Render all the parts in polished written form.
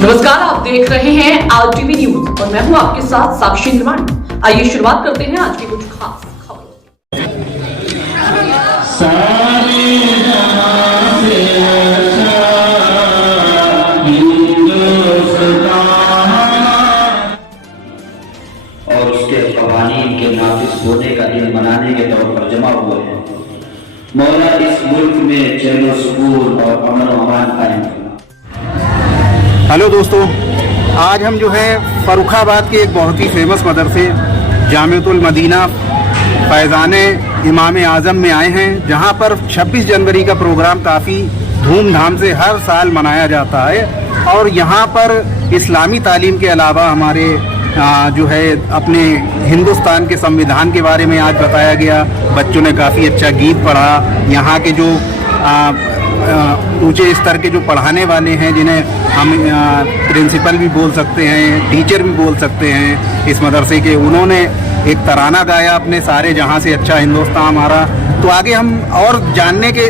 नमस्कार, आप देख रहे हैं आरटीवी न्यूज और मैं हूं आपके साथ साक्षी निर्माण। आइए शुरुआत करते हैं आज की कुछ खास खबरों और उसके कवानीन के नाफिज होने का दिन मनाने के तौर पर जमा हुए हैं। मौला इस मुल्क में चैन सुकून और अमन व अमान कायम करें। हेलो दोस्तों, आज हम जो है फर्रुखाबाद के एक बहुत ही फेमस मदरसे जामिअतुल मदीना फैज़ाने इमाम आज़म में आए हैं, जहां पर 26 जनवरी का प्रोग्राम काफ़ी धूमधाम से हर साल मनाया जाता है। और यहां पर इस्लामी तालीम के अलावा हमारे जो है अपने हिंदुस्तान के संविधान के बारे में आज बताया गया। बच्चों ने काफ़ी अच्छा गीत पढ़ा। यहाँ के जो ऊंचे स्तर के जो पढ़ाने वाले हैं, जिन्हें हम प्रिंसिपल भी बोल सकते हैं, टीचर भी बोल सकते हैं इस मदरसे के, उन्होंने एक तराना गाया अपने सारे जहां से अच्छा हिंदुस्तान हमारा। तो आगे हम और जानने के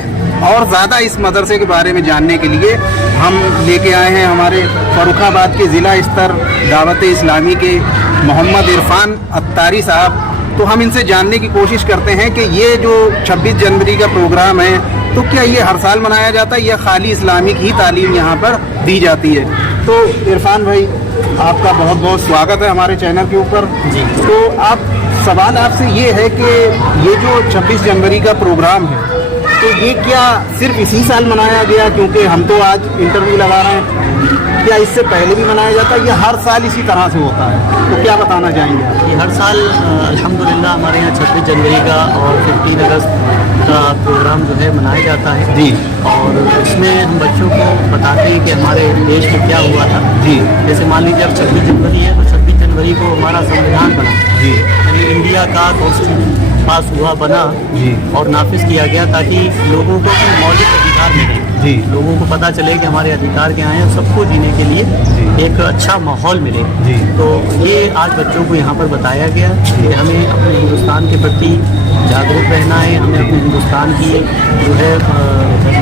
और ज़्यादा इस मदरसे के बारे में जानने के लिए हम लेके आए हैं हमारे फर्रुखाबाद के ज़िला स्तर दावत इस्लामी के मोहम्मद इरफान अत्तारी साहब। तो हम इनसे जानने की कोशिश करते हैं कि ये जो 26 जनवरी का प्रोग्राम है, तो क्या ये हर साल मनाया जाता है या खाली इस्लामिक ही तालीम यहाँ पर दी जाती है? तो इरफान भाई, आपका बहुत बहुत स्वागत है हमारे चैनल के ऊपर जी। तो सवाल आपसे ये है कि ये जो 26 जनवरी का प्रोग्राम है, तो ये क्या सिर्फ इसी साल मनाया गया? क्योंकि हम तो आज इंटरव्यू लगा रहे हैं, क्या इससे पहले भी मनाया जाता है या हर साल इसी तरह से होता है? तो क्या बताना चाहेंगे आप? ये हर साल अल्हम्दुलिल्लाह हमारे यहाँ 26 जनवरी का और 15 अगस्त का प्रोग्राम जो है मनाया जाता है जी। और इसमें हम बच्चों को बताते हैं कि हमारे देश में क्या हुआ था जी। जैसे मान लीजिए अब 26 जनवरी है, तो 26 जनवरी को हमारा संविधान बना जी, यानी इंडिया का कॉन्स्टिट्यूशन पास हुआ, बना जी, और नाफिज किया गया ताकि लोगों को मौलिक अधिकार मिले जी। लोगों को पता चले कि हमारे अधिकार क्या हैं, सबको जीने के लिए एक अच्छा माहौल मिले जी। तो ये आज बच्चों को यहाँ पर बताया गया कि हमें अपने हिंदुस्तान के प्रति जागरूक रहना है, हमें अपने हिंदुस्तान की जो है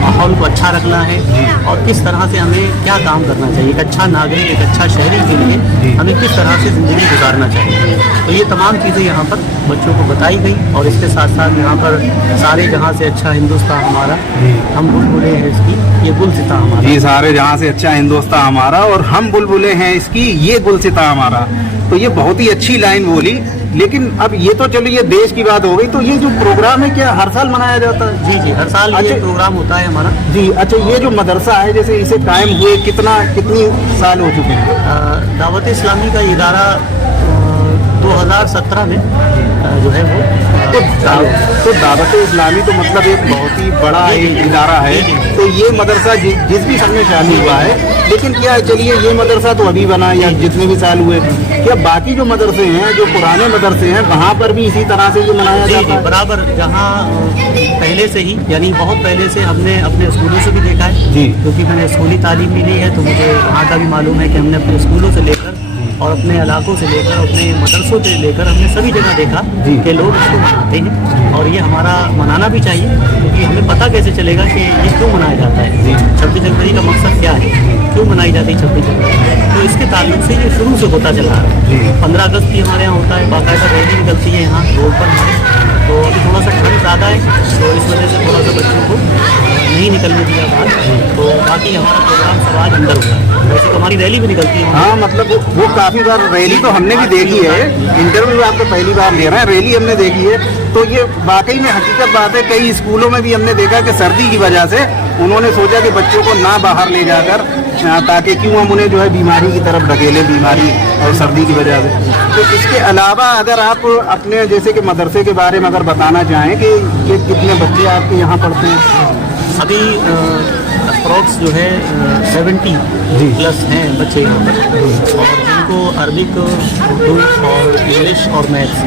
माहौल को अच्छा रखना है और किस तरह से हमें क्या काम करना चाहिए। एक अच्छा नागरिक, एक अच्छा शहरी के लिए हमें किस तरह से ज़िंदगी गुजारना चाहिए। तो ये तमाम चीज़ें यहाँ पर बच्चों को बताई गई। और इसके साथ साथ यहाँ पर सारे जहाँ से अच्छा हिंदुस्तान हमारा, हम बुलबुलें हैं इसकी, ये गुलसिता हमारा जी। सारे जहाँ से अच्छा हिंदुस्तान हमारा और हम बुलबुलें हैं इसकी, ये गुलसिता हमारा। तो ये बहुत ही अच्छी लाइन बोली। लेकिन अब ये तो चलो ये देश की बात हो गई, तो ये जो प्रोग्राम है क्या हर साल मनाया जाता है? जी जी, हर साल ये प्रोग्राम होता है हमारा जी। अच्छा, ये जो मदरसा है, जैसे इसे कायम हुए कितनी साल हो चुके हैं? दावत इस्लामी का इदारा 2017 में जो है वो तो दावत इस्लामी तो मतलब एक बहुत ही बड़ा एक इदारा है। तो ये मदरसा जिस भी समय चालू हुआ है, लेकिन क्या चलिए ये मदरसा तो अभी बना या जितने भी साल हुए, क्या बाकी जो मदरसे हैं, जो पुराने मदरसे हैं, वहाँ पर भी इसी तरह से ये मनाया जाता है? बराबर, जहाँ पहले से ही, यानी बहुत पहले से हमने अपने स्कूलों से भी देखा है जी, क्योंकि मैंने स्कूली तालीम भी ली है, तो मुझे वहाँ का भी मालूम है कि हमने अपने स्कूलों से लेकर और अपने इलाकों से लेकर, अपने मदरसों से लेकर हमने सभी जगह देखा कि लोग इसको मनाते हैं। और ये हमारा मनाना भी चाहिए, क्योंकि हमें पता कैसे चलेगा कि ये क्यों मनाया जाता है, 26 जनवरी का मकसद क्या है, क्यों मनाई जाती है 26 जनवरी। तो इसके ताल्लुक से ये शुरू से होता चला है। 15 अगस्त भी हमारे यहाँ होता है, बाकायदा रैली निकलती है यहाँ रोड पर हमारे। तो अभी थोड़ा सा ठंड ज़्यादा है, तो इस वजह से थोड़ा सा बच्चों को नहीं निकलने दिया बाहर। तो बाकी हमारा प्रोग्राम सब आज अंदर होता है। वैसे तो हमारी रैली भी निकलती है। हाँ, मतलब वो काफ़ी बार रैली तो हमने भी देखी है। इंटरव्यू आपको पहली बार ले रहे हैं, रैली हमने देखी है। तो ये वाकई में हकीकत बात है। कई स्कूलों में भी हमने देखा कि सर्दी की वजह से उन्होंने सोचा कि बच्चों को ना बाहर ले जाकर, ताकि क्यों हम उन्हें जो है बीमारी की तरफ ढकेले, बीमारी और सर्दी की वजह से। तो इसके अलावा अगर आप अपने जैसे कि मदरसे के बारे में अगर बताना चाहें कि कितने बच्चे आपके यहाँ पढ़ते हैं? अभी अप्रॉक्स जो है 70 प्लस हैं बच्चे यहाँ पर, और जिनको अरबिक, उर्दू और इंग्लिश और मैथ्स,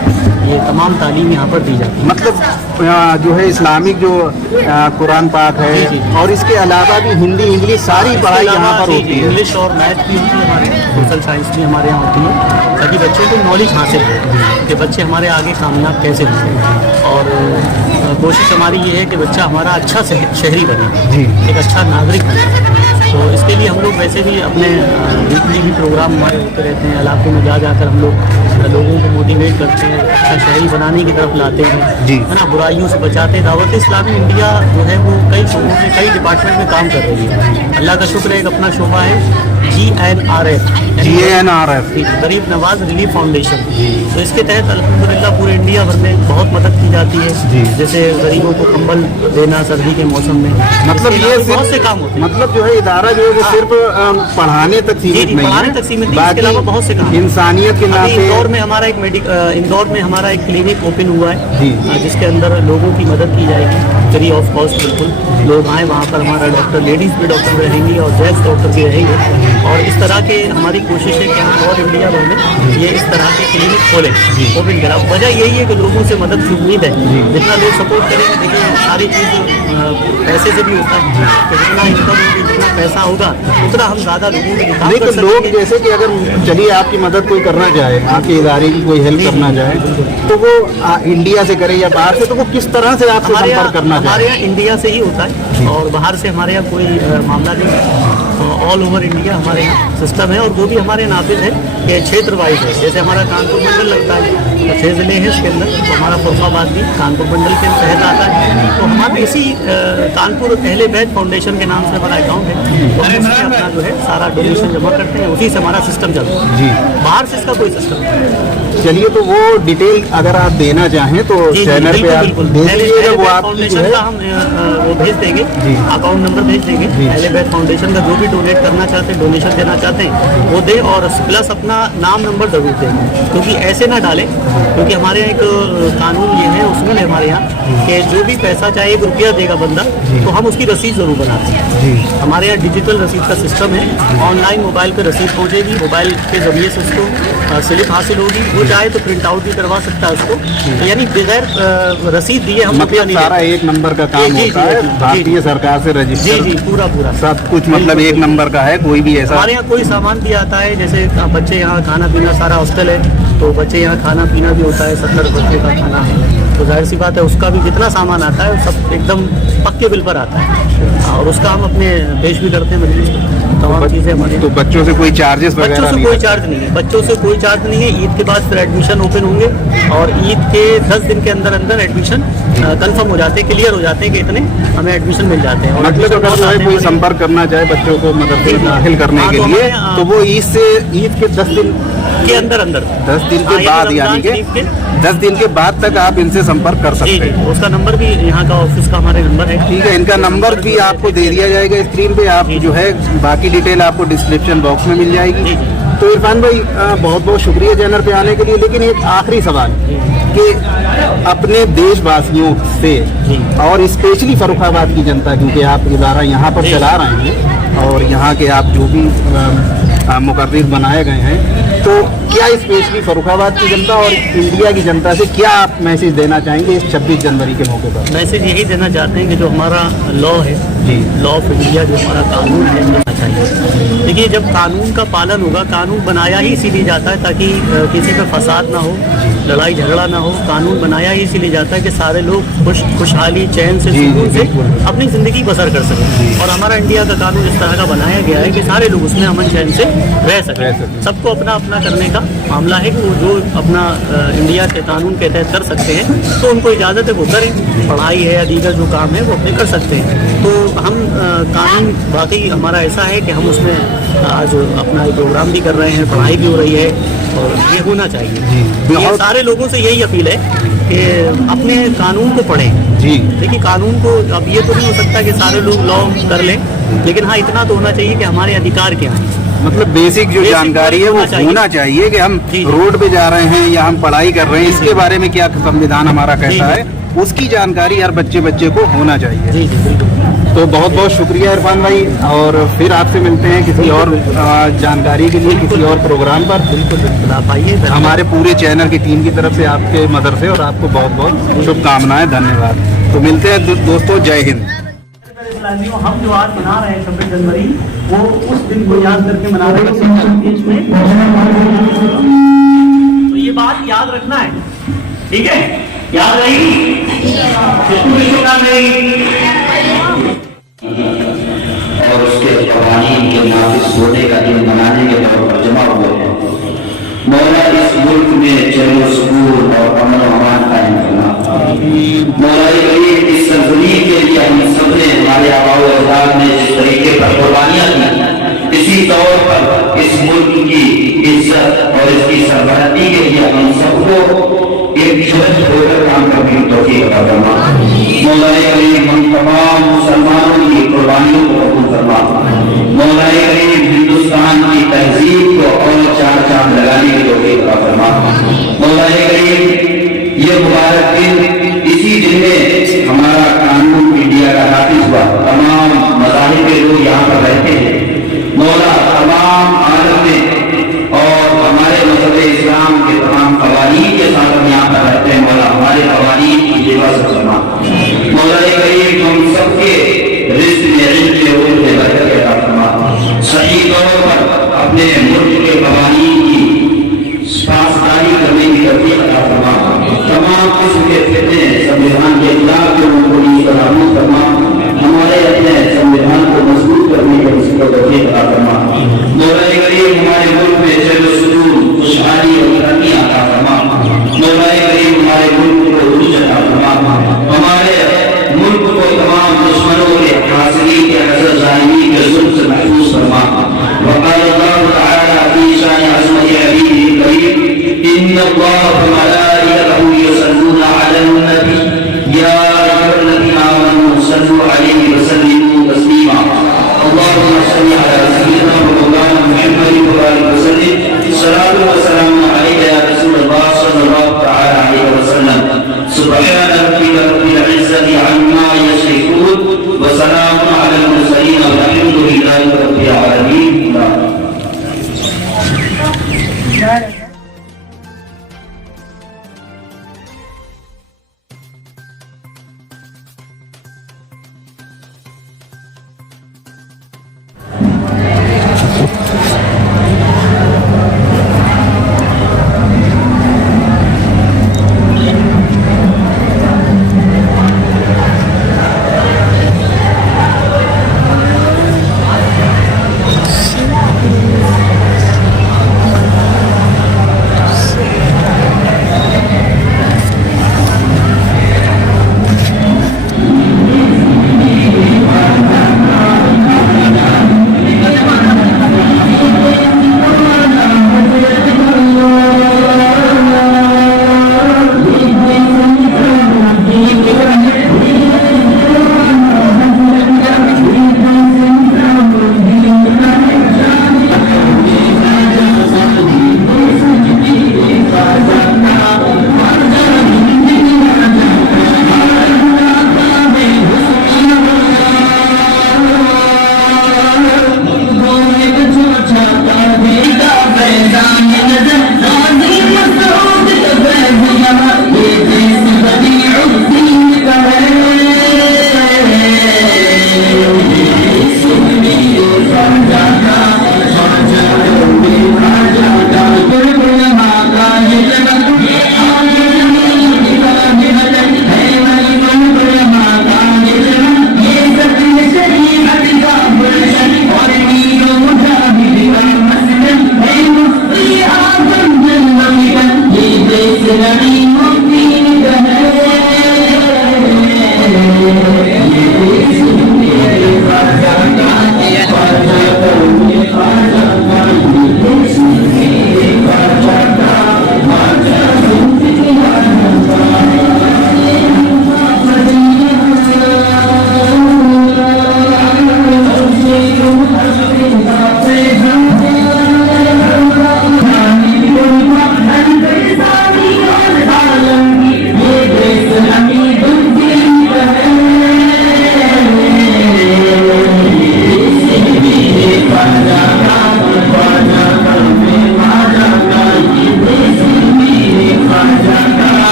ये तमाम तालीम यहाँ पर दी जाती है। मतलब जो है इस्लामिक जो कुरान पाक है, और इसके अलावा भी हिंदी, इंग्लिश सारी पढ़ाई यहाँ पर होती है। इंग्लिश और मैथ भी होती है हमारे यहाँ, सोशल साइंस भी हमारे यहाँ होती है, ताकि बच्चों को नॉलेज हासिल हो कि बच्चे हमारे आगे कामयाब कैसे होंगे। और कोशिश हमारी ये है कि बच्चा हमारा अच्छा शहरी बने, एक अच्छा नागरिक बने। तो इसके लिए हम लोग वैसे भी अपने वीकली भी प्रोग्राम हमारे होते रहते हैं, इलाकों में जा जाकर हम लोग लोगों को मोटिवेट करते हैं, अच्छा शहरी बनाने की तरफ लाते हैं जी। है ना, बुराइयों से बचाते हैं। दावत इस्लामी इंडिया जो है वो कई शोबों में, कई डिपार्टमेंट में काम कर रही है। अल्लाह का शुक्र है, एक अपना शोबा है GNRF गरीब नवाज रिलीफ फाउंडेशन। तो इसके तहत अल्हम्दुलिल्लाह पूरे इंडिया भर में बहुत मदद की जाती है, जैसे गरीबों को कंबल देना सर्दी के मौसम में, मतलब ये बहुत से काम होते हैं। मतलब जो है इदारा जो है वो सिर्फ पढ़ाने तक सीमित नहीं पढ़ाने है, तक सीमित नहीं, इसके अलावा बहुत से काम। इंसानियत के नाते इंदौर में हमारा एक क्लिनिक ओपन हुआ है जिसके अंदर लोगों की मदद की जाएगी फ्री ऑफ कॉस्ट। बिल्कुल लोग आए, वहाँ पर हमारा डॉक्टर, लेडीज भी डॉक्टर रहेंगी और जेंट्स डॉक्टर भी रहेंगे। और इस तरह के हमारी कोशिश है कि हम और इंडिया भर में ये इस तरह के क्लिनिक खोलें, ओपन करा। वजह यही है कि लोगों से मदद की उम्मीद है, जितना लोग सपोर्ट करेंगे। देखिए सारी चीज़ पैसे से भी होता है, तो जितना इनकम होगी, जितना पैसा होगा, उतना हम ज़्यादा लोगों के काम कर लेकिन लोग सकेंगे। जैसे कि अगर चलिए आपकी मदद कोई करना चाहे, आपके इदारे की कोई हेल्प करना चाहे, तो वो इंडिया से करे या बाहर से, तो वो किस तरह से आपसे संपर्क करना हमारे चाहे? यहाँ इंडिया से ही होता है और बाहर से हमारे यहाँ कोई मामला नहीं है। ऑल ओवर इंडिया हमारे यहाँ सिस्टम है और वो भी हमारे नाफिज है कि क्षेत्र वाइज है। जैसे हमारा कानपुर मंडल लगता है, तो 6 ज़िले हैं इसके अंदर, तो हमारा फरुखाबाद भी कानपुर मंडल के तहत आता है। तो हमारे इसी कानपुर अहले बैत फाउंडेशन के नाम से हमारा अकाउंट है, तो हम उसमें अपना जो है सारा डोनेशन जमा करते हैं, उसी से हमारा सिस्टम चलता है जी। बाहर से इसका कोई सिस्टम नहीं। चलिए, तो वो डिटेल अगर आप देना चाहें तो चैनल पे आप भेज दीजिएगा, वो आप फाउंडेशन का हम वो भेज देंगे, अकाउंट नंबर भेज देंगे। अहले बैत फाउंडेशन का जो भी डोनेट करना चाहते हैं, डोनेशन देना चाहते हैं, वो दें और प्लस अपना नाम नंबर जरूर दें, क्योंकि ऐसे ना डालें। क्योंकि हमारे यहाँ एक कानून ये है, उसूल है हमारे यहाँ कि जो भी पैसा चाहे 1 रुपया देगा बंदा, तो हम उसकी रसीद जरूर बनाते हैं। हमारे यहाँ डिजिटल रसीद का सिस्टम है, ऑनलाइन मोबाइल पे रसीद पहुँचेगी, मोबाइल के जरिए से उसको स्लिप हासिल होगी, वो चाहे तो प्रिंट आउट भी करवा सकता है उसको। तो यानी बगैर रसीद दिए हम रुपया नहीं सारा एक नंबर का काम होता है, भारतीय सरकार से रजिस्टर, जी पूरा सब कुछ मतलब एक नंबर का है। कोई भी ऐसा हमारे यहाँ कोई सामान भी आता है, जैसे बच्चे यहाँ खाना पीना, सारा हॉस्टल है तो बच्चे यहाँ खाना पीना भी होता है, 70 बच्चे का खाना है, तो जाहिर सी बात है उसका भी जितना सामान आता है वो सब एकदम पक्के बिल पर आता है और उसका हम अपने पेश भी करते हैं मजलिस में, तमाम चीज़ें हमारी। तो बच्चों से कोई चार्जेस वगैरह बच्चों से कोई चार्ज नहीं है, बच्चों से कोई चार्ज नहीं है। ईद के बाद फिर एडमिशन ओपन होंगे और ईद के 10 दिन के अंदर अंदर एडमिशन कंफर्म हो जाते हैं, क्लियर हो जाते हैं कि इतने हमें एडमिशन मिल जाते हैं। मतलब अगर जो है कोई संपर्क करना चाहे बच्चों को मदरसे में दाखिल करने के लिए, तो वो ईद के 10 दिन के अंदर 10 दिन के बाद, यानी कि 10 दिन के बाद तक आप इनसे संपर्क कर सकते हैं। उसका नंबर भी यहाँ का ऑफिस का हमारे नंबर है, ठीक है, इनका नंबर भी आपको दे दिया जाएगा स्क्रीन पे। आप जो है बाकी डिटेल आपको डिस्क्रिप्शन बॉक्स में मिल जाएगी। तो इरफान भाई बहुत बहुत शुक्रिया चैनल पे आने के लिए। लेकिन एक आखिरी सवाल कि अपने देशवासियों से और स्पेशली फरुखाबाद की जनता, क्योंकि आप इदारा यहाँ पर चला रहे हैं और यहाँ के आप जो भी मुकर्रिर बनाए गए हैं, तो क्या स्पेशली फरुखाबाद की जनता और इंडिया की जनता से क्या आप मैसेज देना चाहेंगे इस 26 जनवरी के मौके पर? मैसेज यही देना चाहते हैं कि जो हमारा लॉ है, लॉ ऑफ इंडिया, जो हमारा कानून है, होना चाहिए। देखिए, जब कानून का पालन होगा, कानून बनाया ही इसीलिए जाता है ताकि किसी पे फसाद ना हो, लड़ाई झगड़ा ना हो। कानून बनाया ही इसीलिए जाता है कि सारे लोग खुशहाली, चैन से, सुकून से अपनी ज़िंदगी बसर कर सकें। और हमारा इंडिया का कानून इस तरह का बनाया गया है कि सारे लोग उसमें अमन चैन से रह सकें। सबको अपना अपना करने का मामला है कि वो जो अपना इंडिया के कानून के तहत कर सकते हैं तो उनको इजाज़त है वो करें। पढ़ाई है या दीगर जो काम है वो अपने कर सकते हैं। तो हम कानून वाकई हमारा ऐसा है कि हम उसमें आज अपना प्रोग्राम भी कर रहे हैं, पढ़ाई भी हो रही है और ये होना चाहिए। तो ये सारे लोगों से यही अपील है कि अपने कानून को पढ़ें। जी देखिए, कानून को अब ये तो नहीं हो सकता कि सारे लोग लॉ कर लें, लेकिन हाँ इतना तो होना चाहिए कि हमारे अधिकार क्या हैं। मतलब बेसिक जो जानकारी है वो होना चाहिए कि हम रोड पे जा रहे हैं या हम पढ़ाई कर रहे हैं, इसके बारे में क्या संविधान हमारा कहता है, उसकी जानकारी हर बच्चे को होना चाहिए। जी बिल्कुल। तो बहुत बहुत शुक्रिया इरफान भाई, और फिर आपसे मिलते हैं किसी और जानकारी के लिए, किसी और प्रोग्राम पर। बिल्कुल आप आइए। हमारे पूरे चैनल की टीम की तरफ से आपके मदरसे और आपको बहुत बहुत शुभकामनाएं, धन्यवाद। तो मिलते हैं दोस्तों, जय हिंद। हम जो आज मना रहे हैं 26 जनवरी, वो उस दिन को याद करके मना रहे हैं देश में। तो ये बात याद रखना है, ठीक है? याद रहेगी, और उसके कवानीन के नाफिज होने का दिन मनाने के तौर पर जमा हुए हैं। मौला इस मुल्क में चैन सुकून और अमन अमान कायम फरमा। मौला करीम इस सरजमीन के लिए हम सब ने, हमारे आबाओ अजदाद ने जिस तरीके पर कुर्बानियां दी, इसी तौर पर इस मुल्क की इज्जत और इसकी सरबराही के लिए हम सबको एकजुट होकर काम करने की तौफीक अता फरमा। मौला करीम हम तमाम मुसलमानों की कुर्बानियों को कबूल फरमा। मौला करीम हिंदुस्तान की तहजीब को और चार चांद लगाने की तौफीक अता फरमा। मौला करीम ये मुबारक दिन, इसी दिन में हमारा कानून इंडिया का नाफिज हुआ। तमाम मज़ाहिब के लोग यहाँ पर रहते हैं। मौला तमाम आलम में और हमारे मज़हब इस्लाम के तमाम कवानीन के साथ हम यहाँ पर रहते हैं। मौला हमारे कवानीन की हिफाजत फरमा। मौला करीम हम सबके रिज़्क़ में, इल्म में, उम्र में बरकत अता फरमा। सही तौर पर अपने मुल्क के कवानीन की पासदारी करने की तौफीक अता फरमा। तमाम किस्म के फितने, संविधान के खिलाफ जो पुलिस को नाबूद फरमा। हमारे अपने संविधान को मजबूत करने की उसको तौफीक अता फरमा। मौला करीम हमारे मुल्क में चैन सुकून, खुशहाली और तरक्की अता फरमा। मौला करीम हमारे मुल्क को उरूज अता फरमा। हमारे मुल्क को तमाम दुश्मनों के, हासिदी के, हसद जालिमी के जुल्म से महफूज फरमा। वक़ाल अल्लाह तआला फी शान अज़मत अबीही करीम, इन्नल्लाह व मलाइकतहु युसल्लूना अलन नबी या अय्युहल्लज़ीना आमनू सल्लू अलैहि व सल्लिमू तस्लीमा। अल्लाहुम्मा सल्लि अला सय्यिदिना व मौलाना मुहम्मद व बारिक व सल्लिम। सलातु व सलामु अलैका या रसूलल्लाह सल्लल्लाहु तआला अलैहि व सल्लम। सुब्हान रब्बिका रब्बिल इज्जति अम्मा यसिफून व सलामुन अलल मुरसलीन वल्हम्दुलिल्लाहि रब्बिल आलमीन।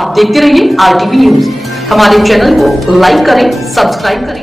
आप देखते रहिए RTV न्यूज। हमारे चैनल को लाइक करें, सब्सक्राइब करें।